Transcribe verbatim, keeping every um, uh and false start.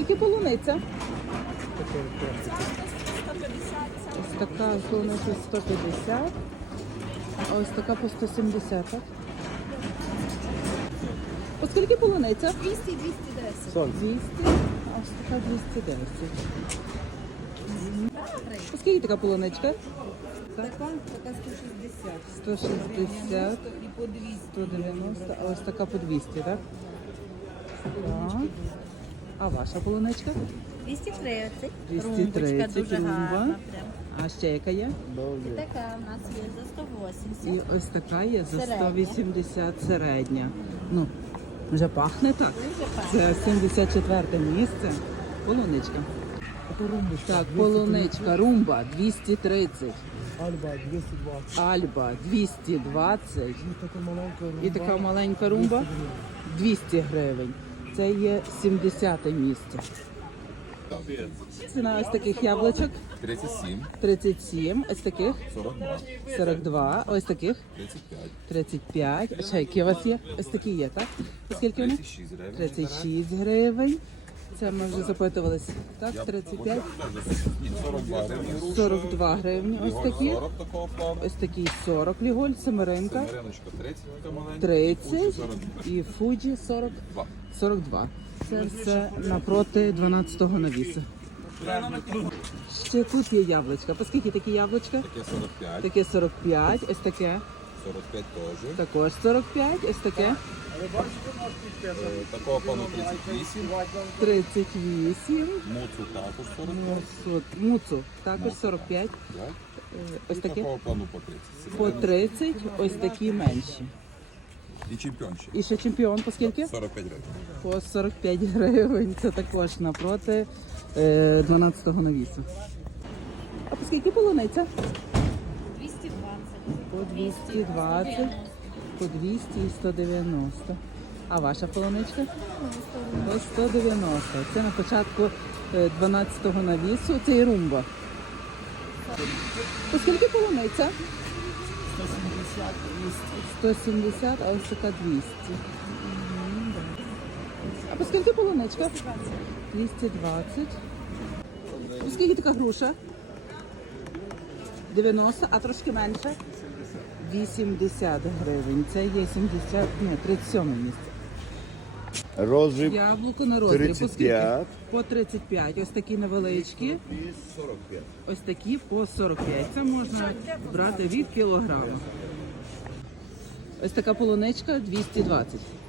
скільки полуниця? Ось така полуниця сто п'ятдесят, а ось така по сто сімдесят. Так? По скільки полуниця? двісті двісті десять. двісті, а ось така двісті десять. По скільки така полуничка? Така, така сто шістдесят. сто шістдесят, І по двісті. сто дев'яносто, а ось така по двісті, так? Так. А ваша полуничка? двісті тридцять. двісті тридцять, Румбочка дуже румба. гарна. Прям. А ще яка є? І така в нас є за сто І вісімдесят. ось така є за Середня. сто вісімдесят середня. Ну, вже пахне так. Дуже пахне. Це сімдесят четверте місце. Полуничка. Так, полуничка, румба двісті тридцять. Альба двісті двадцять. Альба двісті двадцять. І така маленька румба. І така маленька румба двісті гривень. Це є сімдесяте місце. Ціна ось таких яблучок тридцять сім, тридцять сім, ось таких сорок два, сорок два, ось таких тридцять п'ять, тридцять п'ять. А ще які у вас є? Ось такі є, так? Скільки вони? тридцять шість гривень. тридцять шість гривень. Це ми вже запитувалися. Так, тридцять п'ять, Ні, сорок два гривні. сорок два гривні. Ось такі. сорок такого плану. Ось такий сорок ліголь, семеринка, Мариночка тридцять, така маленька. тридцять сорок і Фуджі сорок, два. сорок два. Це все напроти дванадцятого навісу. Ще тут є яблучка. По скільки такі яблучка? Таке сорок п'ять, Таке сорок п'ять, ось таке сорок п'ять теж. також сорок п'ять, ось таке Е, Такого плану тридцять вісім. тридцять вісім, Муцу також сорок муцу, муцу також сорок п'ять, п'ять. е, ось І таке такого плану по тридцять. по тридцять, ось такі менші. І чемпіончик. І ще чемпіон по скільки? сорок п'ять гривень. По сорок п'ять гривень. Це також напроти е, дванадцятого навісу. А по скільки полуниця? двісті двадцять. По двісті двадцять, по двісті і сто дев'яносто. А ваша полуничка? По сто дев'яносто. Це на початку е, дванадцятого навісу. Це і румба. По скільки полуниця? сто сімдесят, а ось така двісті. Мгм, да. А по скільки полуничка? двісті двадцять. По скільки така груша? дев'яносто, а трошки менше? вісімдесят гривень. Це є сімдесят, ні, тридцять сьоме місце. Розріб Яблуко на роздріб. По тридцять скільки? п'ять. По тридцять п'ять. Ось такі невеличкі. і сорок п'ять. Ось такі по сорок п'ять. Це можна брати від кілограма. Ось така полуничка двісті двадцять.